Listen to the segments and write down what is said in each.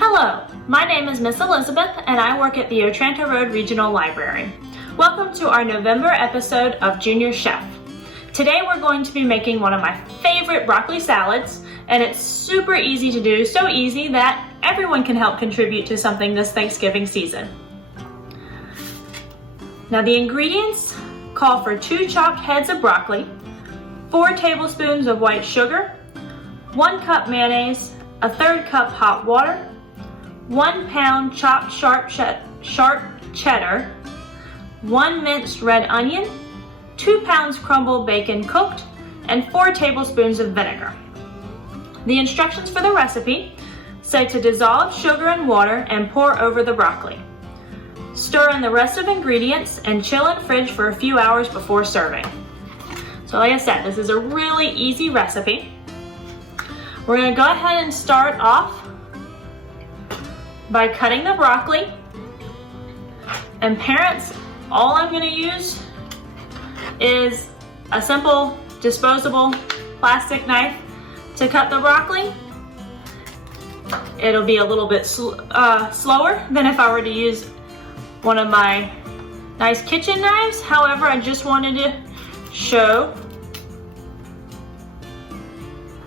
Hello, my name is Miss Elizabeth and I work at the Otranto Road Regional Library. Welcome to our November episode of Junior Chef. Today we're going to be making one of my favorite broccoli salads, and it's super easy to do, so easy that everyone can help contribute to something this Thanksgiving season. Now the ingredients call for 2 chopped heads of broccoli, 4 tablespoons of white sugar, 1 cup mayonnaise, a 1/3 cup hot water, 1 pound chopped sharp cheddar, 1 minced red onion, 2 pounds crumbled bacon cooked, and 4 tablespoons of vinegar. The instructions for the recipe say to dissolve sugar and water and pour over the broccoli. Stir in the rest of ingredients and chill in fridge for a few hours before serving. So like I said, this is a really easy recipe. We're going to go ahead and start off by cutting the broccoli. And parents, all I'm going to use is a simple disposable plastic knife to cut the broccoli. It'll be a little bit slower than if I were to use one of my nice kitchen knives. However, I just wanted to show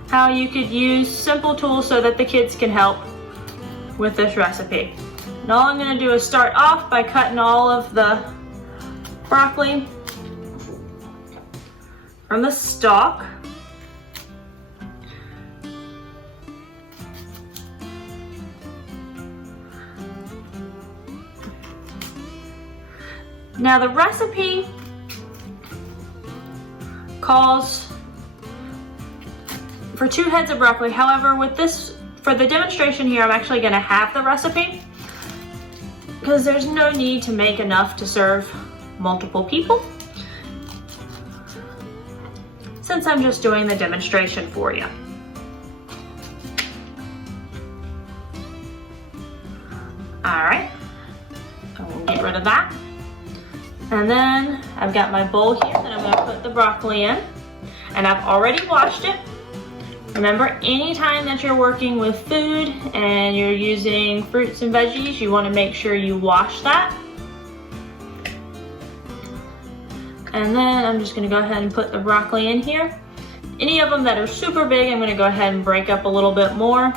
how you could use simple tools so that the kids can help with this recipe. And all I'm going to do is start off by cutting all of the broccoli from the stalk. Now the recipe calls for 2 heads of broccoli. However, with this, for the demonstration here, I'm actually going to halve the recipe because there's no need to make enough to serve multiple people, since I'm just doing the demonstration for you. All right, so we'll get rid of that. And then I've got my bowl here that I'm going to put the broccoli in, and I've already washed it. Remember, anytime that you're working with food and you're using fruits and veggies, you want to make sure you wash that. And then I'm just going to go ahead and put the broccoli in here. Any of them that are super big, I'm going to go ahead and break up a little bit more.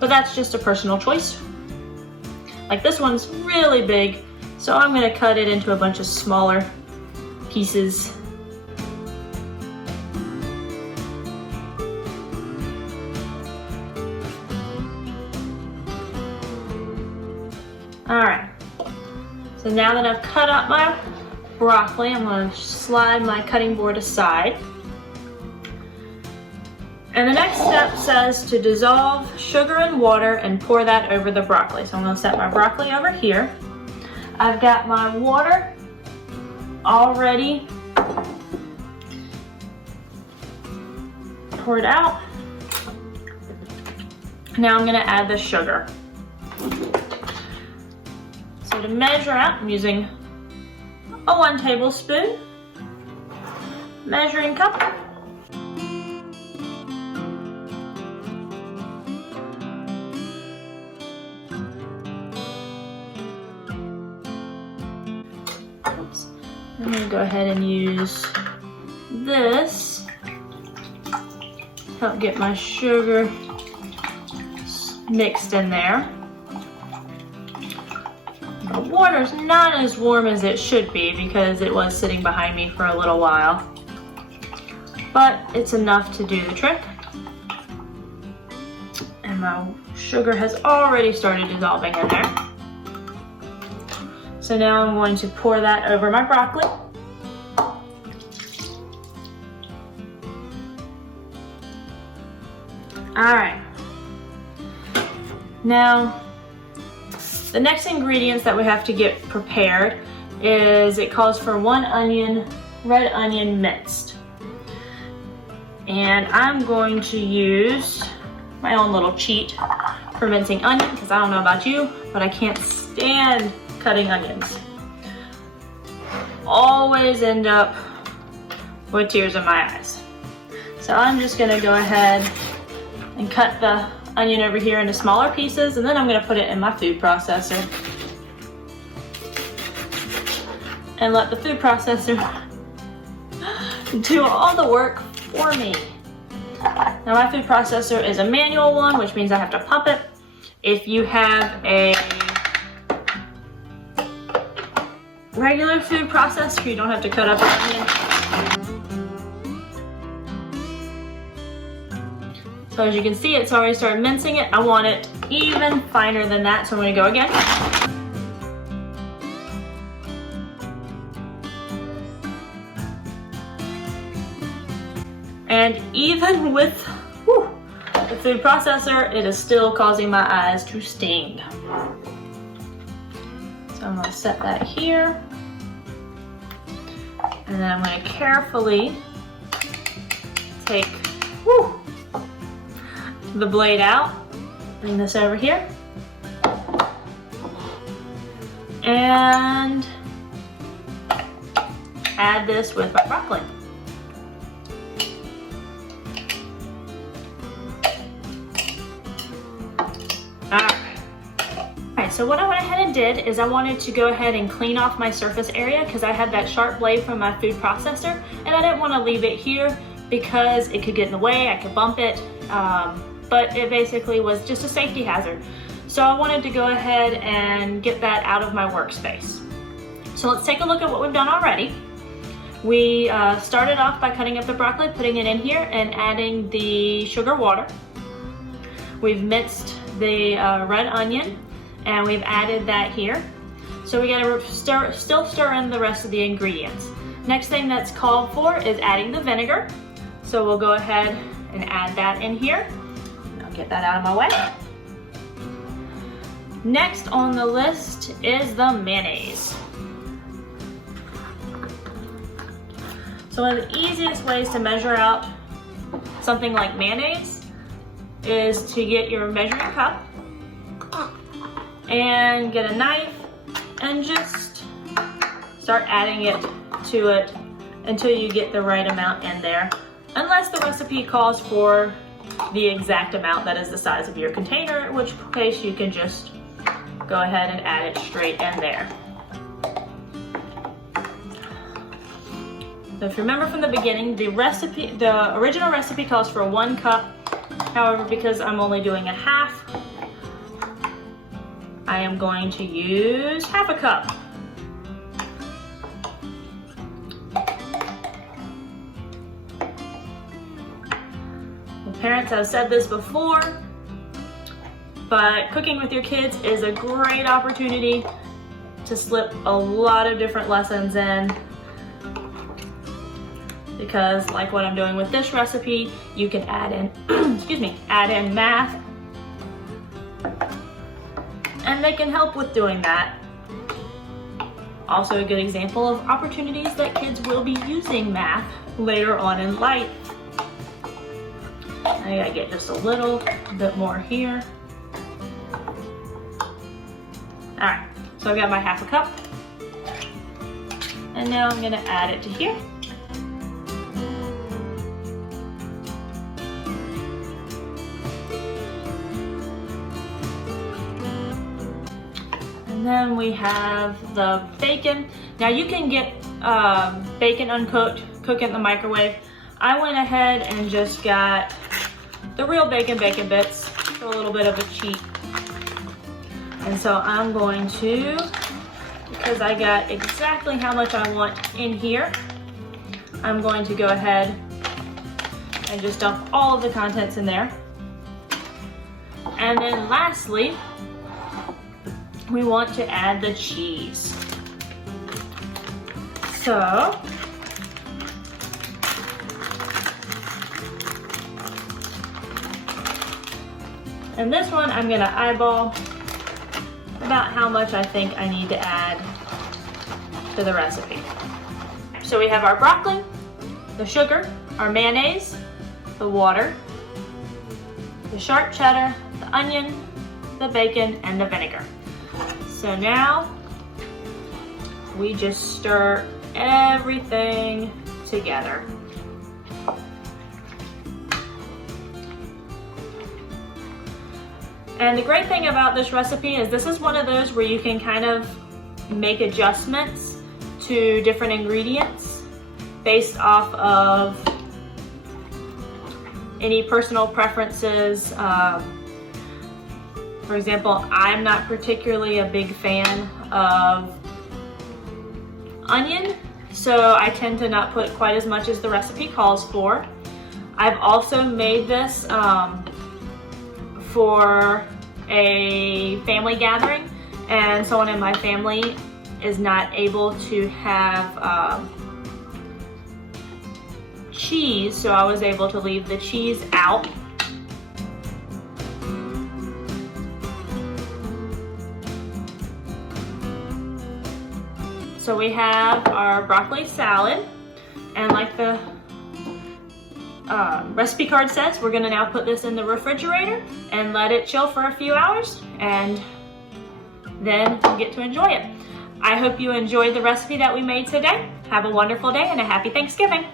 But that's just a personal choice. Like this one's really big, so I'm going to cut it into a bunch of smaller pieces. Alright, so now that I've cut up my broccoli, I'm going to slide my cutting board aside. And the next step says to dissolve sugar and water and pour that over the broccoli. So I'm going to set my broccoli over here. I've got my water already poured out. Now I'm going to add the sugar. So to measure out, I'm using a 1 tablespoon measuring cup. Oops. I'm going to go ahead and use this to help get my sugar mixed in there. The water's not as warm as it should be because it was sitting behind me for a little while, but it's enough to do the trick. And my sugar has already started dissolving in there. So now I'm going to pour that over my broccoli. All right. Now, the next ingredients that we have to get prepared is, it calls for 1 onion, red onion minced. And I'm going to use my own little cheat for mincing onion, because I don't know about you, but I can't stand cutting onions. Always end up with tears in my eyes. So I'm just gonna go ahead and cut the onion over here into smaller pieces, and then I'm gonna put it in my food processor and let the food processor do all the work for me. Now my food processor is a manual one, which means I have to pump it. If you have a regular food processor, you don't have to cut up an onion. So as you can see, it's already started mincing it. I want it even finer than that, so I'm gonna go again. And even with the food processor, it is still causing my eyes to sting. So I'm gonna set that here. And then I'm gonna carefully take the blade out, bring this over here, and add this with my broccoli. Alright, so what I went ahead and did is I wanted to go ahead and clean off my surface area because I had that sharp blade from my food processor, and I didn't want to leave it here because it could get in the way, I could bump it, but it basically was just a safety hazard. So I wanted to go ahead and get that out of my workspace. So let's take a look at what we've done already. We started off by cutting up the broccoli, putting it in here, and adding the sugar water. We've minced the red onion, and we've added that here. So we gotta still stir in the rest of the ingredients. Next thing that's called for is adding the vinegar. So we'll go ahead and add that in here. I'll get that out of my way. Next on the list is the mayonnaise. So one of the easiest ways to measure out something like mayonnaise is to get your measuring cup and get a knife and just start adding it to it until you get the right amount in there. Unless the recipe calls for the exact amount that is the size of your container, in which case you can just go ahead and add it straight in there. So if you remember from the beginning, the original recipe calls for 1 cup. However, because I'm only doing a half, I am going to use half a cup. Parents, I've said this before, but cooking with your kids is a great opportunity to slip a lot of different lessons in, because like what I'm doing with this recipe, you can add in, excuse me, add in math, and they can help with doing that. Also a good example of opportunities that kids will be using math later on in life. I gotta get just a little bit more here. All right, so I've got my half a cup. And now I'm gonna add it to here. And then we have the bacon. Now you can get bacon uncooked, cook it in the microwave. I went ahead and just got the real bacon bits, so a little bit of a cheat. And so I'm going to, because I got exactly how much I want in here, I'm going to go ahead and just dump all of the contents in there. And then lastly, we want to add the cheese. So, and this one I'm gonna eyeball about how much I think I need to add to the recipe. So we have our broccoli, the sugar, our mayonnaise, the water, the sharp cheddar, the onion, the bacon, and the vinegar. So now we just stir everything together. And the great thing about this recipe is this is one of those where you can kind of make adjustments to different ingredients based off of any personal preferences. For example, I'm not particularly a big fan of onion, so I tend to not put quite as much as the recipe calls for. I've also made this for a family gathering, and someone in my family is not able to have cheese, so I was able to leave the cheese out. So we have our broccoli salad, and like the recipe card says, we're gonna now put this in the refrigerator and let it chill for a few hours, and then we'll get to enjoy it. I hope you enjoyed the recipe that we made today. Have a wonderful day and a happy Thanksgiving.